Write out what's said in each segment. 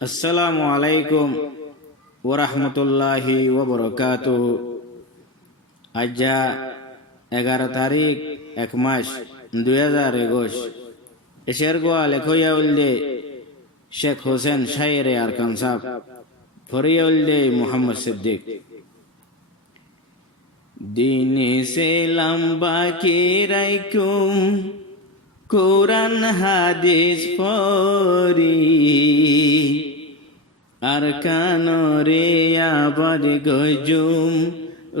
আসসালামু আলাইকুম ওরহমতুল্লাহি ওবরকাতুহু। আজ 11 তারিখ 1 মাস 2021। এশের গোয়া লেখইয়া উল্দে শেখ হোসেন শায়েরে আরকান সাহ, ফরিয়া উল্দে মোহাম্মদ সিদ্দিক। দিনে সে লম্বা কে রাইকুম কোরআন হাদিস পড়ি, আর কানরে আবার গজুম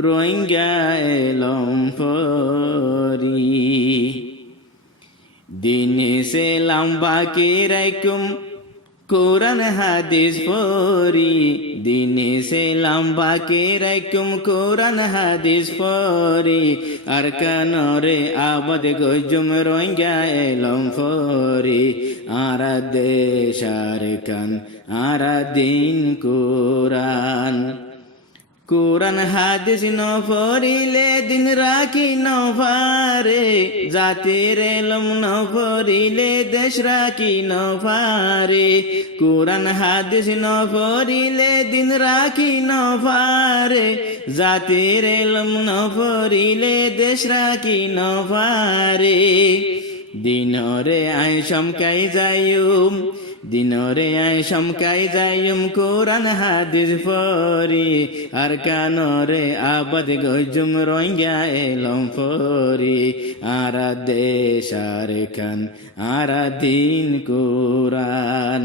রোহিঙ্গা এলম পরি। দিনে সে লম্বা কে রাইকুম কোরআন হাদিস পড়ি, দিনে সে লম্বা কে রাইকুম কোরআন হাদিস পড়ি, আর কানরে আবাদ গজুম রোহিঙ্গা এলম পরি। আরা দেশ আর কান আরা দিন কোরআন, কোরআন হাদিস ন পড়িলে দিন রাখি ন পারে, জাতির এলম ন পড়িলে দেশ রাখি ন পারে। কোরআন হাদিস ন পড়িলে দিন রাখি ন পারে, জাতির এলম ন পড়িলে দেশ রাখি ন পারে। দিনরে আই সমকাই যাইম, দিনরে আই সমকাই যাইম কোরআন হাদিস পড়ি, আর কানরে আবাদ গজুম রোহিঙ্গা এলম পড়ি। আরা দেশ আর কান আরা দিন কোরআন।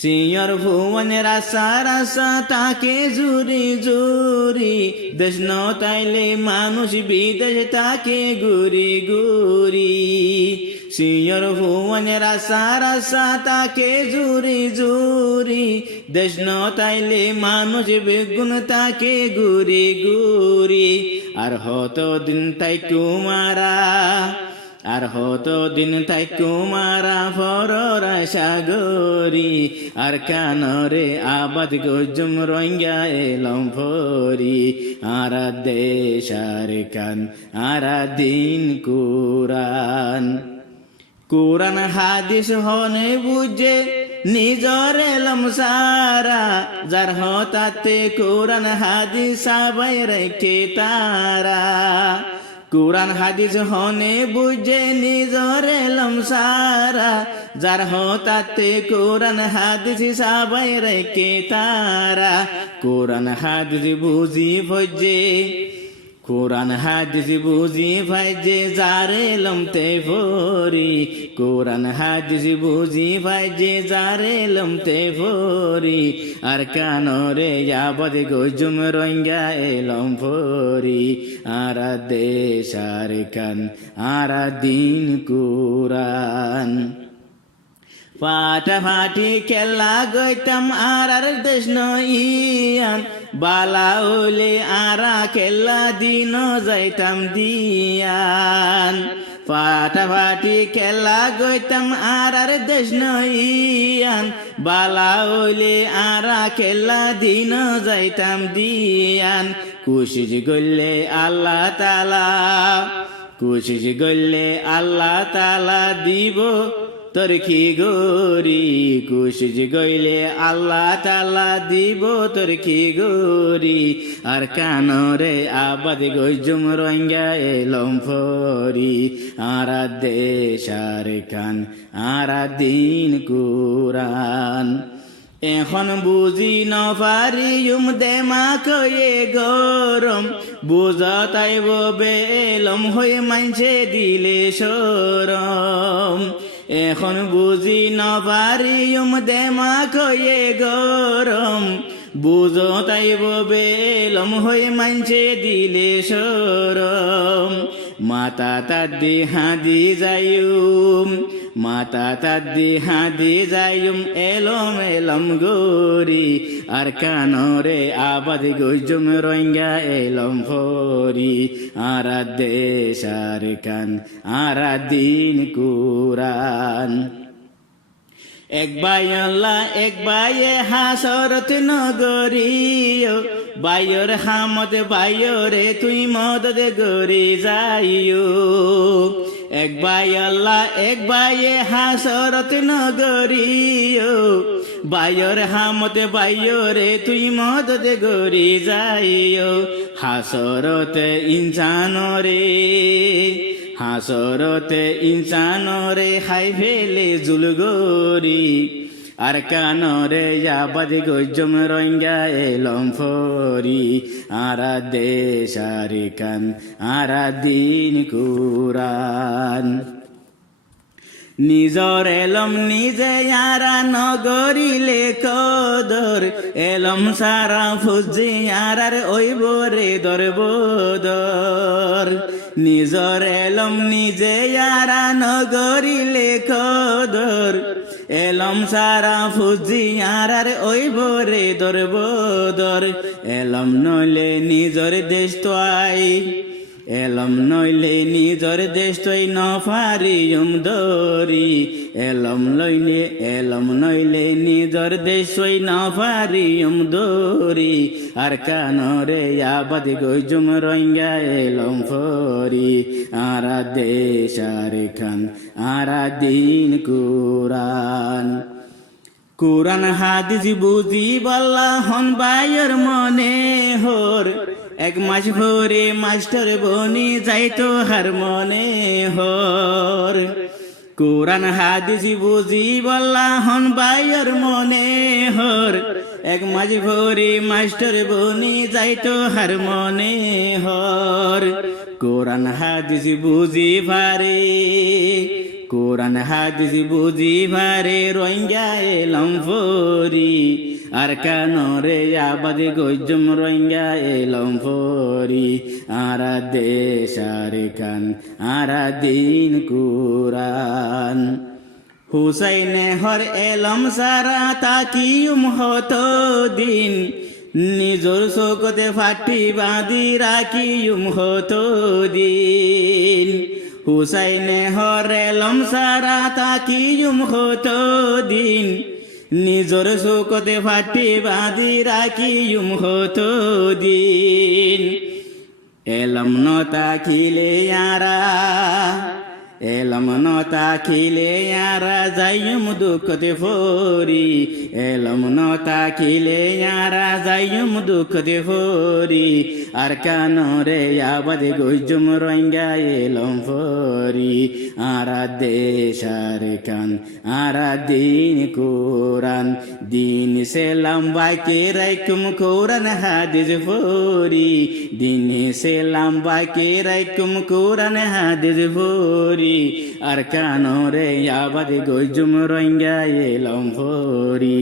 সিয়র ভুবন রাসা রাসা তাকে জুরি জুরি, দেশ ন তাইলে মানুষ বিদেশ তাকে গুরি গুরি। সিয়র ভুবন রাসা রাসা তাকে জুরি জুরি, দেশ ন তাইলে মানুষ বেগুন তাকে গুরি গুরি। আর হত দিন তাই কুমারা, আর হত দিন তাই কুমারা ফররা সাগরি, আর কানরে আবাদ গজুম রোহিঙ্গা এলম পরি। আরা দেশ আর কান আরা দিন কোরআন। কোরআন হাদিস হনে বুঝে নিজর এলম সারা, যার হতাতে কোরআন হাদিস সবাই রেখে তারা। কোরআন হাদিস হনে বুঝে নিজর এলম সারা, যার হতাতে কোরআন হাদিস সবাই রেখে তারা। কোরআন হাদিস বুঝি ভজে, কোরআন হাদিস বুঝি ভাইজে যার এলম তে পড়ি, কোরআন হাদিস বুঝি ভাইজে যার এলম তে পড়ি। আর কানরে আবাদ গজুম রোহিঙ্গা এলম পড়ি। আরা দেশ আর কান আরা দিন কোরআন। ফাটাফাটি খেলা গইতাম আর দেশ নইয়ান, বালা হলে আরা খেলা দিন যাইতাম দিয়ান। ফাটাফাটি খেলা গইতাম আর দেশ নইয়ান, বালা হলে আরা খেলা দিন যাইতাম দিয়ান। কোশিশ গল্লে আল্লাহ তালা, কোশিশ গল্লে আল্লাহ তালা দিব তোর কি গরি, কোশিশ গইলে আল্লাহ তালা দিব তোর কি গরি। আর কানরে আবাদ গজুম রোহিঙ্গা এলম পরি। আরা দেশ আর কান আরা দিন কোরআন। এখন বুঝি ন পারিম দেমা কয়ে গরম, বুঝাইব বেলম হয়ে মাইছে দিলে সরম। এখন বুঝি ন পারিম দেমা কয়ে গরম, বুঝাইব বেলম হয়ে মাইছে দিলে সরম। মাতা তাদ্দি হাদি যাইম, মাতা তাদ্দি হাদি যাইম এলম এলম গরি। আর কানরে আবাদ গজুম রোহিঙ্গা এলম পরি। আরা দেশ আর কান আরা দিন কোরআন। এক বাই আল্লাহ এক বায়ে হাসরত নগরীয়, বাইর হামদ বাইরে তুই মদদ গরি যাইও। এক ভাই আল্লাহ এক ভাইয়ে হাসরত নগরীও বাইর হামতে বাইরে তুই মদতে গরি যাইও হাসরতে ইনসানরে হাসরতে ইনসানরে হাই ফেলে জুলগরি আর কানরে যাবাদি গজম রঙ্গা এলম ফরি আরা দেশারি কান আরা দিন কুরান নিজর এলম নিজে আরা নগরিলে কদর এলম সারা ফুজি আরার ওই বরে দরবদর নিজর এলম নিজে আরা নগরিলে কদর এলম সারা ফুজি আরার ওই বরে দরবদর এলম নইলে নিজর দেশ তোয়াই এলম নইলে নিজর দেশ তৈ নফারিয়ম দরি এলম নইলে নিজর দেশ তৈ নফারিয়ম দরি আর কানরে আবাদ গজুম রঙ্গা এলম ফরি আরা দেশ আর খান আরা দিন কুরান কুরান হাদিস বুঝি বল্লা হন বাইয়ের মনে হর এক মাস ভরে মাস্টার বনি যাইতো হার মনে হর কুরান হাদিস বুঝি বল্লা হন বাইয়ের মনে হর এক মাস ভরে মাস্টার বনি যাইতো হার মনে হর কুরান হাদিস বুঝি ভারে কুরান হাদিস বুঝি ভারে রঙ্গা এলম ফরি আর কানরে আবাদ গজম রঙ্গা এলম ফরি আরা দেশ আর কান আরা দিন কুরান হুসাইনে হর এলম সারা তাকিউম হতো দিন নিজর শোকতে ফাটি বাঁধি রাখিউম হতো দিন হুসাইনে হর এলম সারা তাকিউম হতো দিন নিজর শোকতে ফাটি বাঁধি রাখিউম হতো দিন এলম নতা খিলে আরা এলম নতা খিলে আরা যাইম দুঃখতে ফরি এলম নতা খিলে আরা যাইম দুঃখতে ফরি আর কানরে আবাদ গজুম রঙ্গা এলম ফরি আরা দেশ আর কান আরা দিন কুরান দিন সে লম্বাকে রাইকুম কুরান হাদিস ফরি দিন সে লম্বাকে রাইকুম কুরান হাদিস ফরি আর কানরে আবাদ গজুম রঙ্গা এলম ফরি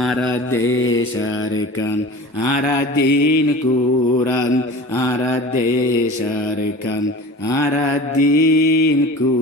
আরা দেশ আর কান আরা দিন কুরান আরা দেশ আর কান আরা দিন কুরান